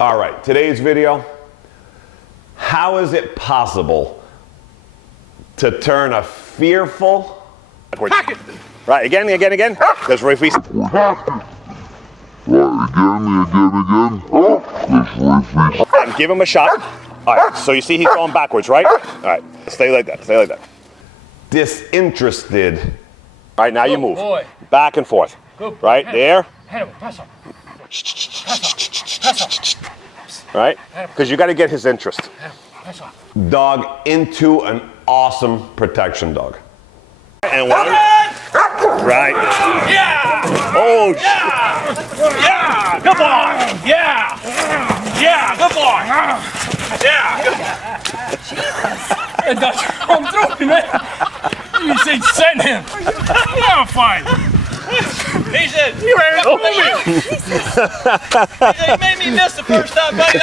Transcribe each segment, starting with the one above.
All right, today's video, how is it possible to turn a fearful... Right, again. There's reflex. And give him a shot. All right, so you see he's going backwards, right? All right, stay like that. Disinterested. All right, now you move. Boy. Back and forth. Good. Right, there. Right? Because you got to get his interest. Dog into an awesome protection dog. And one. Right. Yeah! Oh, Yeah! Yeah! Good boy! Yeah! Yeah! Good boy! Yeah! Good. That's come through, man. You said send him. Yeah, fine. He said, you made me miss the first time, buddy.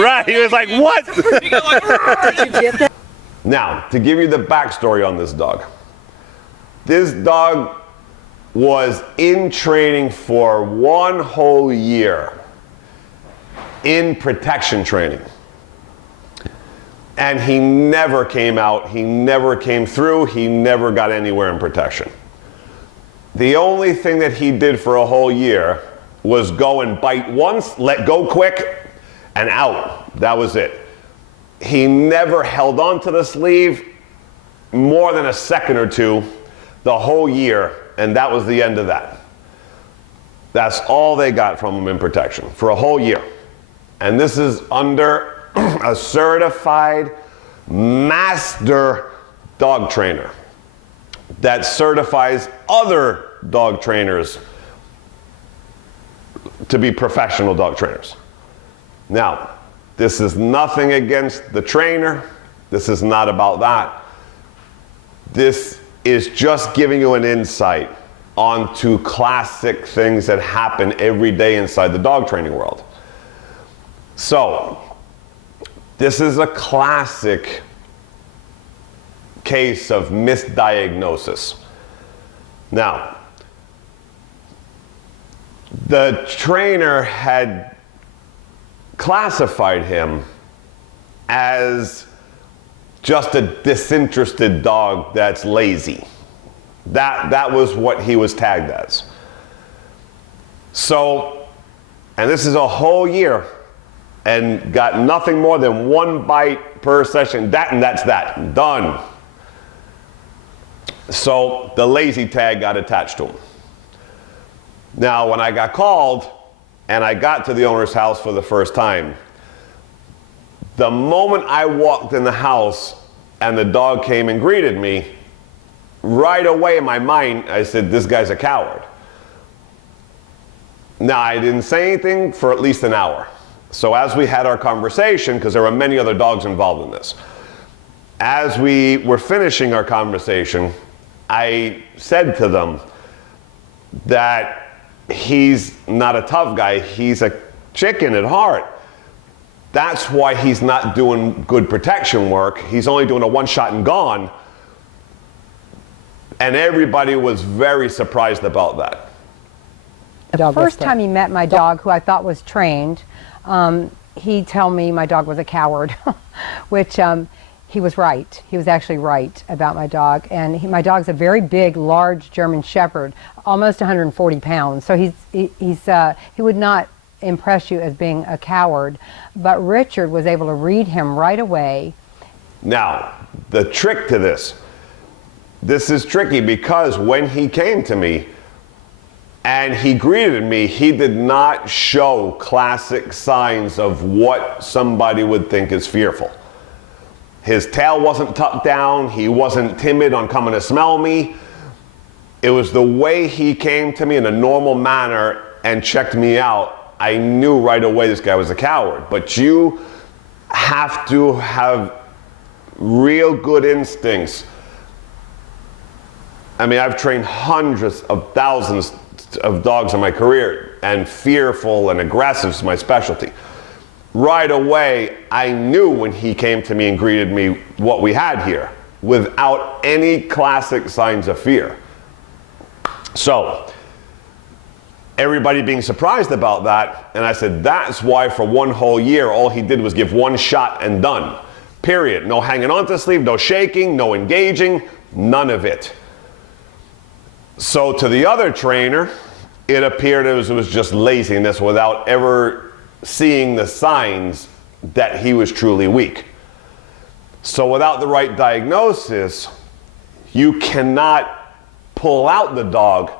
right. He was like, what? He got like, Now, to give you the backstory on this dog was in training for 1 whole year in protection training. And he never came out, he never came through, he never got anywhere in protection. The only thing that he did for a whole year was go and bite once, let go quick, and out. That was it. He never held on to the sleeve more than a second or two the whole year, and that was the end of that. That's all they got from him in protection for a whole year. And this is under a certified master dog trainer that certifies other dog trainers to be professional dog trainers. Now, this is nothing against the trainer. This is not about that. This is just giving you an insight onto classic things that happen every day inside the dog training world. So, this is a classic case of misdiagnosis. Now, the trainer had classified him as just a disinterested dog that's lazy. That was what he was tagged as. So, and this is a whole year, and got nothing more than 1 bite per session. That's that. Done. So the lazy tag got attached to him. Now, when I got called and I got to the owner's house for the first time, the moment I walked in the house and the dog came and greeted me, right away in my mind, I said, this guy's a coward. Now, I didn't say anything for at least an hour. So as we had our conversation, because there were many other dogs involved in this, as we were finishing our conversation, I said to them that he's not a tough guy, he's a chicken at heart. That's why he's not doing good protection work. He's only doing a 1-shot and gone. And everybody was very surprised about that. The first time he met my dog, who I thought was trained, he told me my dog was a coward, which he was right. He was actually right about my dog. And my dog's a very big, large German Shepherd, almost 140 pounds. So he would not impress you as being a coward. But Richard was able to read him right away. Now, the trick to this is tricky, because when he came to me and he greeted me, he did not show classic signs of what somebody would think is fearful. His tail wasn't tucked down. He wasn't timid on coming to smell me. It was the way he came to me in a normal manner and checked me out. I knew right away this guy was a coward. But you have to have real good instincts. I mean, I've trained hundreds of thousands of dogs in my career, and fearful and aggressive is my specialty. Right away, I knew when he came to me and greeted me what we had here, without any classic signs of fear. So, Everybody being surprised about that, and I said, that's why for one whole year, all he did was give one shot and done. Period. No hanging on to the sleeve, no shaking, no engaging, none of it. So to the other trainer, it appeared it was just laziness without ever seeing the signs that he was truly weak. So without the right diagnosis, you cannot pull out the dog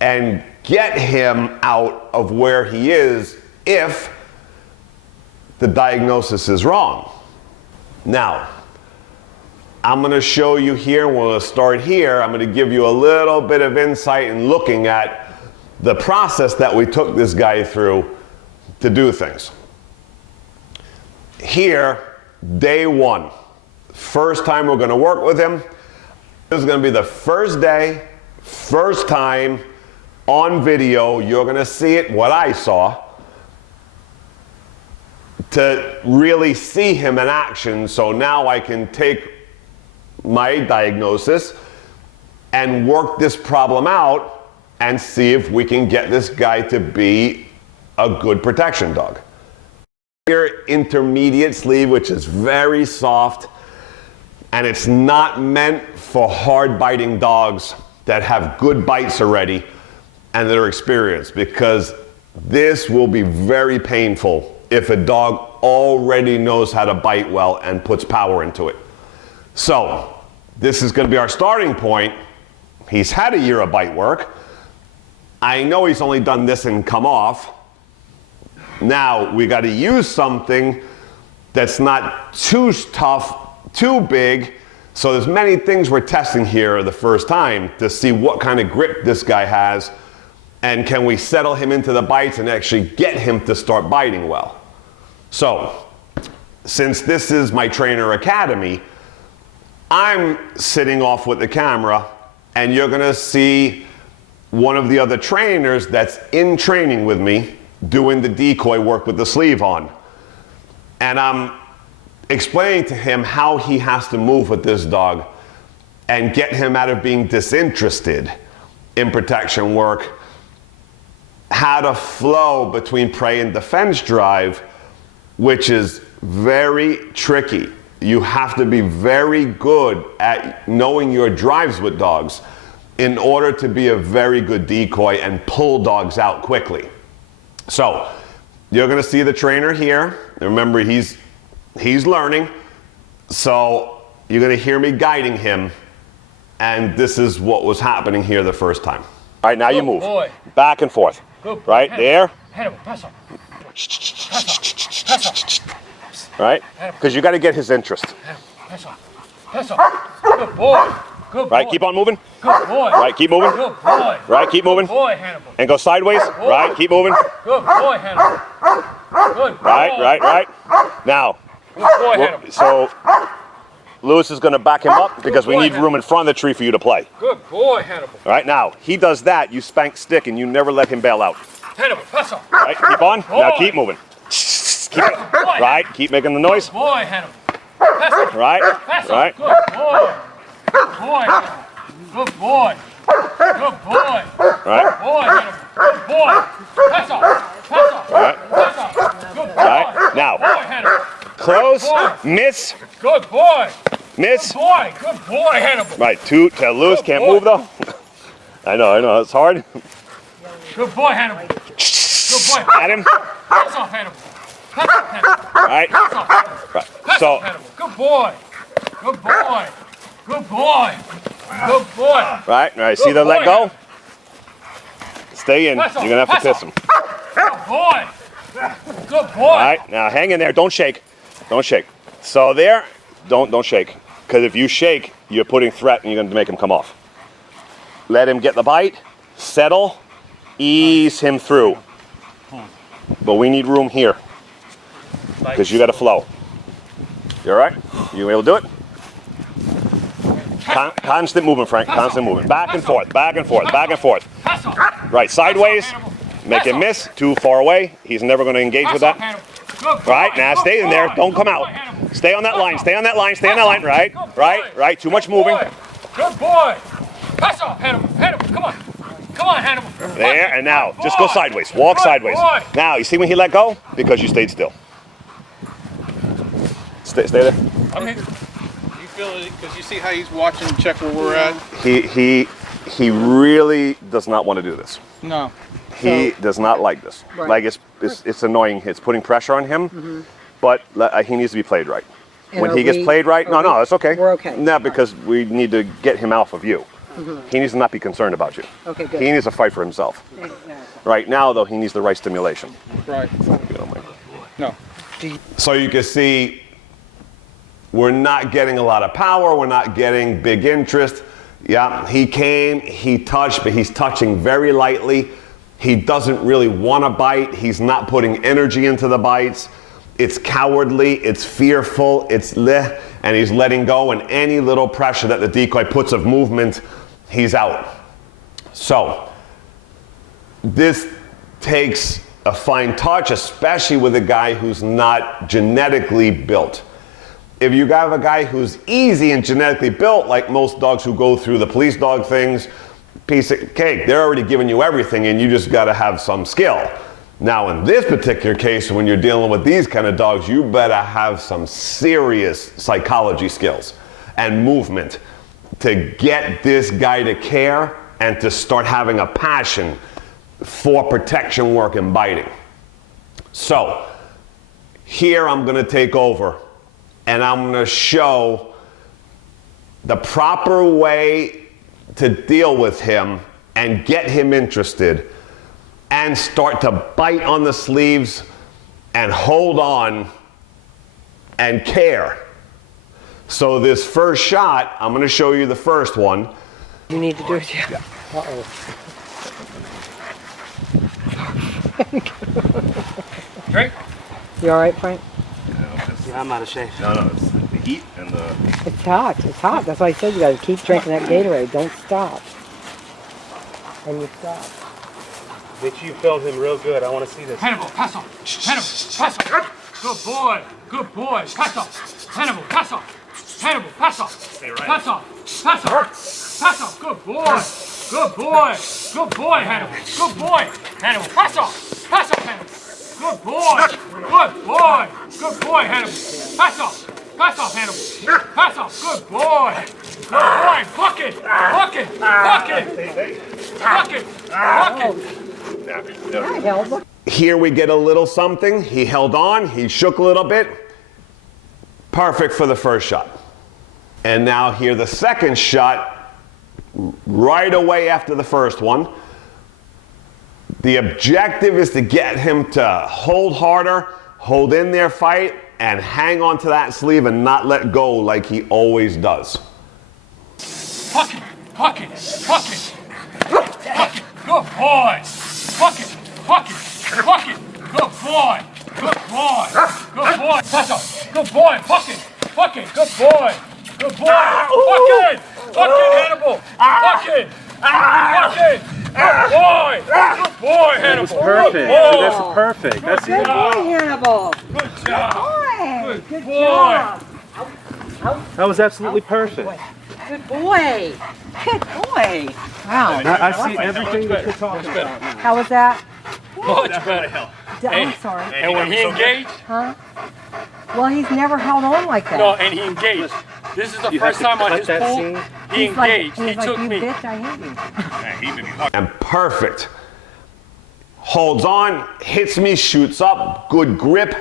and get him out of where he is if the diagnosis is wrong. Now, I'm going to show you here, we'll start here, I'm going to give you a little bit of insight in looking at the process that we took this guy through to do things. Here, day one, first time we're going to work with him. This is going to be the first day, first time on video, you're going to see it, what I saw, to really see him in action. So now I can take my diagnosis and work this problem out and see if we can get this guy to be a good protection dog. Your intermediate sleeve, which is very soft, and it's not meant for hard biting dogs that have good bites already and that are experienced, because this will be very painful if a dog already knows how to bite well and puts power into it. So this is going to be our starting point. He's had a year of bite work. I know he's only done this and come off. Now we got to use something that's not too tough, too big. So there's many things we're testing here the first time to see what kind of grip this guy has, and can we settle him into the bites and actually get him to start biting well. So since this is my trainer academy, I'm sitting off with the camera, and you're going to see one of the other trainers that's in training with me doing the decoy work with the sleeve on. And I'm explaining to him how he has to move with this dog and get him out of being disinterested in protection work, how to flow between prey and defense drive, which is very tricky. You have to be very good at knowing your drives with dogs in order to be a very good decoy and pull dogs out quickly. So you're going to see the trainer here. Remember, he's learning, so you're going to hear me guiding him, and this is what was happening here the first time. All right, now you move. Boy. Back and forth. Good. Right there. Hannibal, pass on. Right? Because you got to get his interest. Pass on. Pass on. Good boy. Good boy. Right, keep on moving. Good boy. Right, keep moving. Good boy. Right, keep moving. Good boy, Hannibal. And go sideways. boy. Right, keep moving. Good boy, Hannibal. Good boy. Right. Now, Good boy, Hannibal. so Lewis is going to back him up because we need room in front of the tree for you to play. Good boy, Hannibal. All right, now, he does that, you spank stick, and you never let him bail out. Hannibal, pass on. Right, keep on. Now keep moving. Keep it. Boy, Right, keep making the noise. Good boy, Hannibal. Pass on. Right, Pass on. right. Good boy. Good boy, Hannibal. Good boy. Good boy. Right, Good boy, Hannibal. Good boy. Pass on. Pass on. right, Pass on. Good boy. right. Now, Good boy, Hannibal. close, boy. miss, Good boy. miss. Boy. Good boy, Hannibal. Right, two, Lewis Good can't boy. move though. I know, it's hard. Good boy, Hannibal. Good boy. At him. Pass off, Hannibal. Pass off, Hannibal. Right, Pass off, Hannibal. right. Pass So, off, Hannibal. Good boy. Good boy. Good boy. Good boy. right, see Good the let boy, go? Hannibal. Stay in, Pass off, you're gonna have to pass piss him. Good boy. Good boy. All right, now hang in there, don't shake. Don't shake. So there, don't shake. Because if you shake, you're putting threat and you're gonna make him come off. Let him get the bite, settle, ease him through. But we need room here, because you gotta flow. You all right? You able to do it? Constant movement, Frank, constant movement. Back and forth, back and forth, back and forth. Pass off. Right, sideways, Hannibal. make him miss, too far away. He's never gonna engage Pass with off, that. Hannibal. Good boy. Right, now stay in there, Good don't boy. come Good out. boy, Hannibal. Stay on that line, stay on that line, stay on that line, right, Good boy. right, too much Good moving. boy. Good boy. Pass off, Hannibal. Hannibal, come on. Come on, Hannibal. There, and now, just go sideways. Walk sideways. Boy. Now, you see when he let go? Because you stayed still. Stay there. I'm here. You feel it because you see how he's watching, check where we're at. He really does not want to do this. No. He does not like this. Right. Like it's annoying. It's putting pressure on him, but he needs to be played right. And When are he gets we- played right, no, that's okay. We're okay. No, because we need to get him off of you. He needs to not be concerned about you. Okay, good. He needs to fight for himself. Right now, though, he needs the right stimulation. Right. You know, Mike. No. So you can see we're not getting a lot of power. We're not getting big interest. Yeah, he came, he touched, but he's touching very lightly. He doesn't really want to bite. He's not putting energy into the bites. It's cowardly, it's fearful, and he's letting go, and any little pressure that the decoy puts of movement, he's out. So, this takes a fine touch, especially with a guy who's not genetically built. If you have a guy who's easy and genetically built, like most dogs who go through the police dog things, piece of cake, they're already giving you everything and you just gotta have some skill. Now in this particular case, when you're dealing with these kind of dogs, you better have some serious psychology skills and movement to get this guy to care and to start having a passion for protection work and biting. So, here I'm gonna take over and I'm gonna show the proper way to deal with him and get him interested and start to bite on the sleeves and hold on and care. So this first shot, I'm gonna show you the first one. You need to do it, yeah. Uh-oh. Drink. You all right, Frank? Yeah, I'm out of shape. No, it's the heat and the... It's hot. It's hot. That's why I said you got to keep drinking that Gatorade. Don't stop. And you stop. Bitch, you filmed him real good. I want to see this. Hannibal, pass off. Hannibal, pass off. Good boy. Good boy. Pass off. Hannibal, pass off. Hannibal, pass off. Stay right. Pass off. Pass off. Pass off. Good boy. Good boy. Good boy, Hannibal. Good boy. Hannibal, pass off. Pass off, Hannibal. Good boy. Good boy. Good boy, Hannibal. Pass off. Pass off, Hannibal. Pass off. Good boy. Good boy. Fuck it. Fuck it. Fuck it. Fuck it. Fuck it. I held. Look. Here we get a little something. He held on, he shook a little bit. Perfect for the first shot. And now here the second shot, right away after the first one. The objective is to get him to hold harder, hold in their fight, and hang on to that sleeve and not let go like he always does. Fuck it. Fuck it. Fuck it. Fuck it. Good boy. Fuck it. Fuck it. Fuck it. Good boy. Good boy. Good boy. Pass off. Good boy. Fuck it. Fuck it. Good boy. Good boy. Fuck it. Fuck it, Hannibal. Fuck it. Fuck it. Good boy. Good boy, Hannibal. That's perfect. Good boy. That's perfect. That's Good boy, Hannibal. Good job. Boy. Good boy. job. That was absolutely perfect. Good boy. Good boy. Wow. I see everything that you're talking about. How was that? Much better. I'm sorry. And when he engaged, Huh? Well, he's never held on like that. no, and he engaged. This is the You first have to time on cut his that pool. scene. He He's like, engaged. he's He like, took you me. bitch, I hate you. And perfect. Holds on, hits me, shoots up, good grip,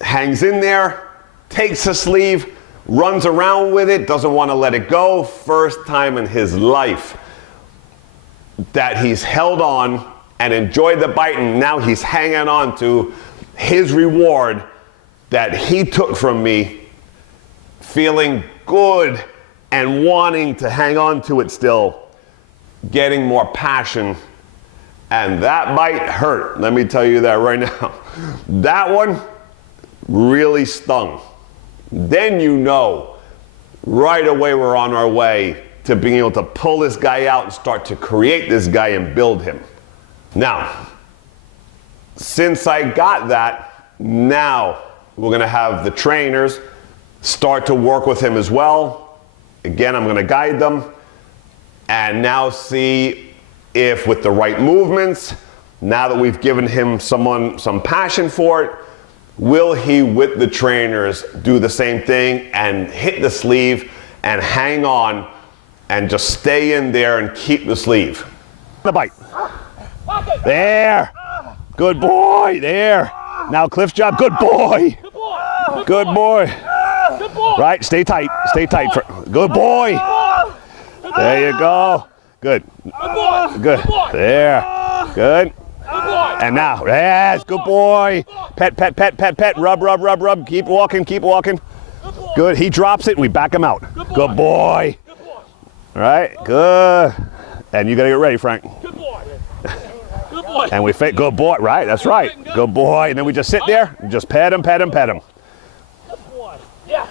hangs in there, takes a sleeve, runs around with it, doesn't want to let it go. First time in his life that he's held on and enjoyed the bite, and now he's hanging on to his reward that he took from me, feeling good and wanting to hang on to it still, getting more passion. And that bite hurt, let me tell you that right now. That one really stung. Then you know, right away we're on our way to being able to pull this guy out and start to create this guy and build him. Now, since I got that, now we're gonna have the trainers start to work with him as well. Again, I'm gonna guide them and now see if with the right movements, now that we've given him some passion for it, will he, with the trainers, do the same thing and hit the sleeve and hang on and just stay in there and keep the sleeve? The bite. There. Good boy. There. Now Cliff's job. Good boy. Good boy. Right. Stay tight. Stay tight. Good boy. There you go. Good. Good. There. Good. And now, yes, good boy. Pet, pet, pet, pet, pet. Rub, rub, rub, rub. Keep walking, keep walking. Good. He drops it and we back him out. Good boy. All right. Good. And you got to get ready, Frank. Good boy. Good boy. And we fit. Good boy. Right. That's right. Good boy. And then we just sit there and just pet him, pet him, pet him. Good boy. Yeah.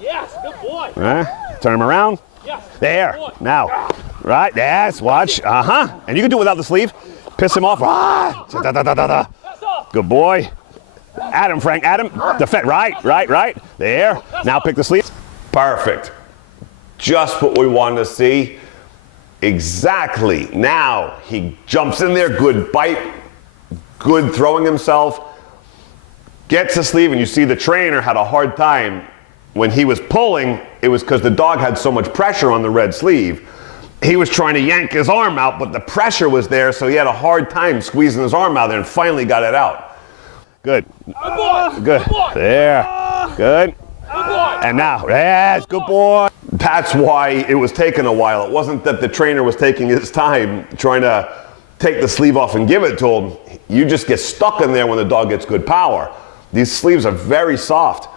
Yes. Good boy. All right. Turn him around. Yes. There. Now. Right. Yes. Watch. Uh-huh. And you can do it without the sleeve. Piss him off. Ah. Da, da, da, da, da. Good boy. Adam, Frank. Adam. Defend. Right. Right. Right. There. Now pick the sleeve. Perfect. Just what we wanted to see. Exactly. Now he jumps in there. Good bite. Good throwing himself. Gets the sleeve, and you see the trainer had a hard time when he was pulling. It was because the dog had so much pressure on the red sleeve. He was trying to yank his arm out, but the pressure was there, so he had a hard time squeezing his arm out there and finally got it out. Good. Good boy. Good. Good boy. There. Good. Good boy. And now, yes, good boy. That's why it was taking a while. It wasn't that the trainer was taking his time trying to take the sleeve off and give it to him. You just get stuck in there when the dog gets good power. These sleeves are very soft.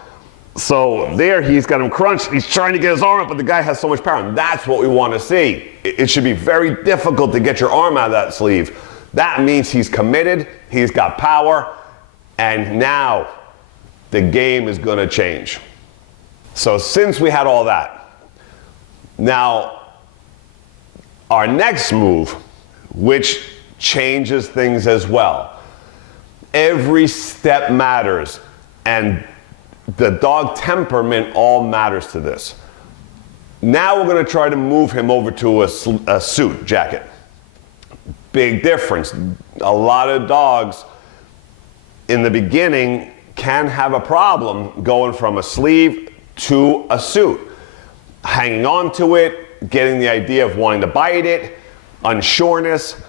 So there he's got him crunched. He's trying to get his arm up, but the guy has so much power. And that's what we want to see. It should be very difficult to get your arm out of that sleeve. That means he's committed, he's got power, and now the game is going to change. So since we had all that, now our next move, which changes things as well. Every step matters, and the dog temperament all matters to this. Now we're going to try to move him over to a suit jacket. Big difference. A lot of dogs in the beginning can have a problem going from a sleeve to a suit. Hanging on to it, getting the idea of wanting to bite it, unsureness.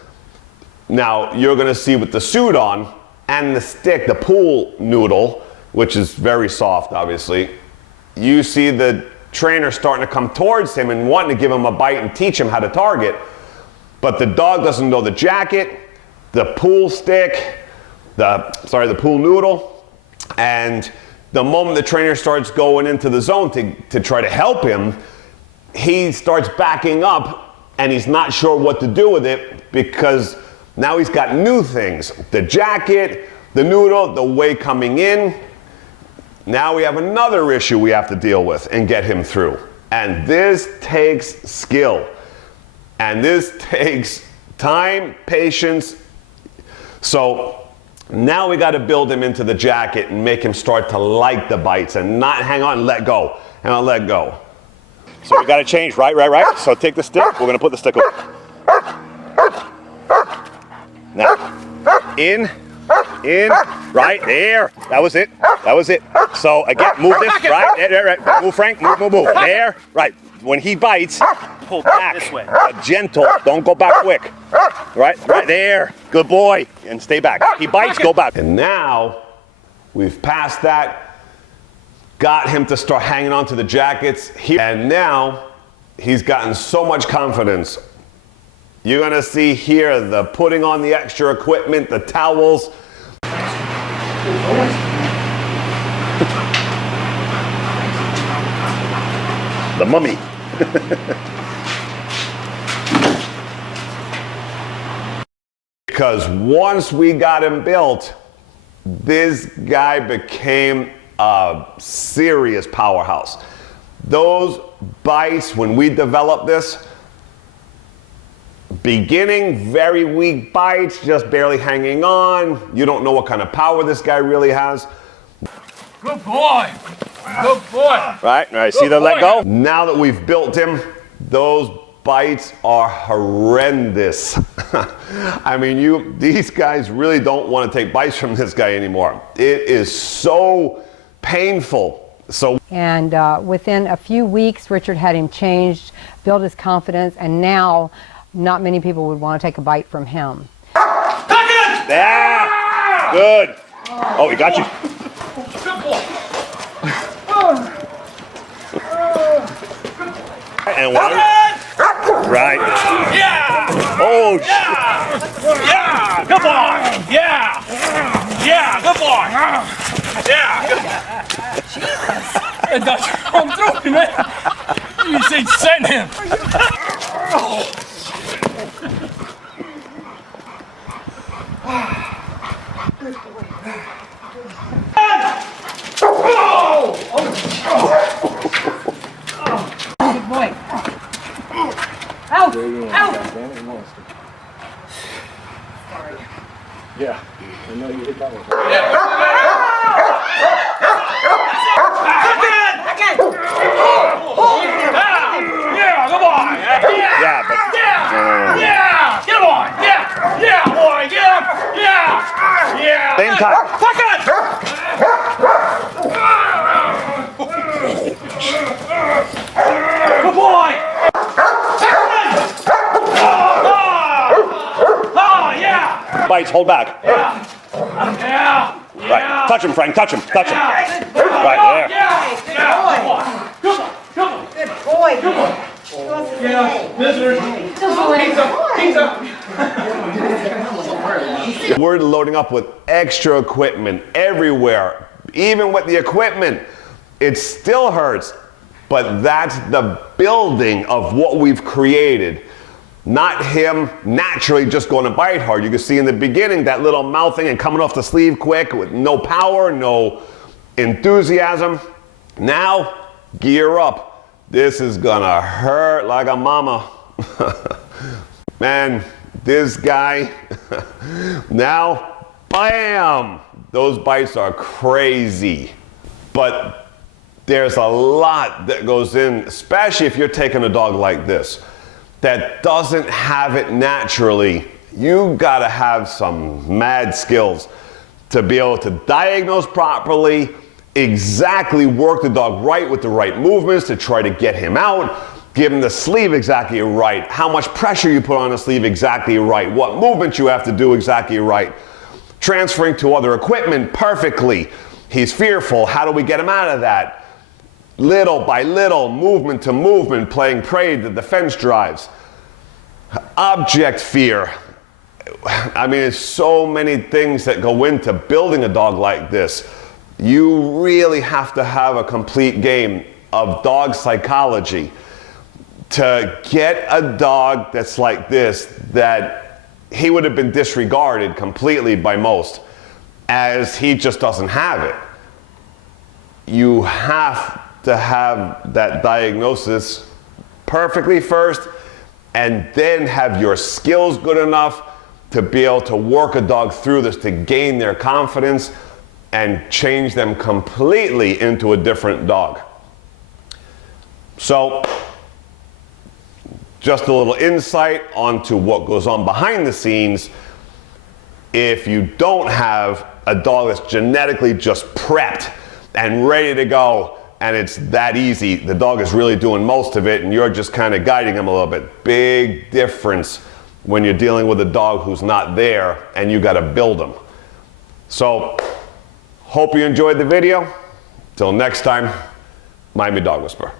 Now you're going to see with the suit on and the stick, the pool noodle, which is very soft, obviously, you see the trainer starting to come towards him and wanting to give him a bite and teach him how to target, but the dog doesn't know the jacket, the pool stick, the pool noodle, and the moment the trainer starts going into the zone to try to help him, he starts backing up and he's not sure what to do with it because now he's got new things. The jacket, the noodle, the way coming in. Now we have another issue we have to deal with and get him through. And this takes skill. And this takes time, patience. So now we got to build him into the jacket and make him start to like the bites and not hang on and let go. And I'll let go. So we got to change, right? So take the stick. We're going to put the stick over. Now, in, right there. That was it. So again, move this, right? There. Move, Frank. Move. There, right. When he bites, pull back this way. Gentle. Don't go back quick. Right there. Good boy. And stay back. He bites, go back. And now we've passed that. Got him to start hanging on to the jackets. And now he's gotten so much confidence. You're going to see here the putting on the extra equipment, the towels. The mummy. Because once we got him built, this guy became a serious powerhouse. Those bites, when we developed this, beginning, very weak bites, just barely hanging on. You don't know what kind of power this guy really has. Good boy. Good boy. Right, see the let go? Now that we've built him, those bites are horrendous. I mean, these guys really don't want to take bites from this guy anymore. It is so painful. And within a few weeks, Richard had him changed, built his confidence, and now not many people would want to take a bite from him. Yeah, good. Oh, he got you. And one. Right. Yeah! Oh, Yeah! Yeah! Good boy! Yeah! Yeah! Good boy! Yeah! Good. Jesus! And that's come through, man. You say send him. Good boy. Out! Out! Yeah, I know you hit that one. Yeah, good boy! yeah, but Yeah! Get him on! Yeah! Yeah, boy! Get him! Yeah! Yeah! same time. Fuck it! Good boy! Oh, yeah! Bites, hold back. Yeah! Right. Touch him, Frank. Touch him. Touch him. Right there. Yeah! Yeah! Good boy! Good boy! Good boy. Good boy! Yeah, visitors. Pizza. We're loading up with extra equipment everywhere. Even with the equipment, it still hurts. But that's the building of what we've created. Not him naturally just going to bite hard. You can see in the beginning that little mouthing and coming off the sleeve quick with no power, no enthusiasm. Now, gear up. This is gonna hurt like a mama. Man, this guy, now, bam! Those bites are crazy. But there's a lot that goes in, especially if you're taking a dog like this, that doesn't have it naturally. You gotta have some mad skills to be able to diagnose properly, exactly work the dog right with the right movements to try to get him out, give him the sleeve exactly right, how much pressure you put on the sleeve exactly right, what movement you have to do exactly right, transferring to other equipment perfectly. He's fearful, how do we get him out of that? Little by little, movement to movement, playing prey to defense drives. Object fear. I mean, there's so many things that go into building a dog like this. You really have to have a complete game of dog psychology to get a dog that's like this, that he would have been disregarded completely by most, as he just doesn't have it. You have to have that diagnosis perfectly first, and then have your skills good enough to be able to work a dog through this, to gain their confidence and change them completely into a different dog. So, just a little insight onto what goes on behind the scenes. If you don't have a dog that's genetically just prepped and ready to go, and it's that easy, the dog is really doing most of it and you're just kind of guiding him a little bit. Big difference when you're dealing with a dog who's not there and you got to build him. So, hope you enjoyed the video. Till next time, Miami Dog Whisperer.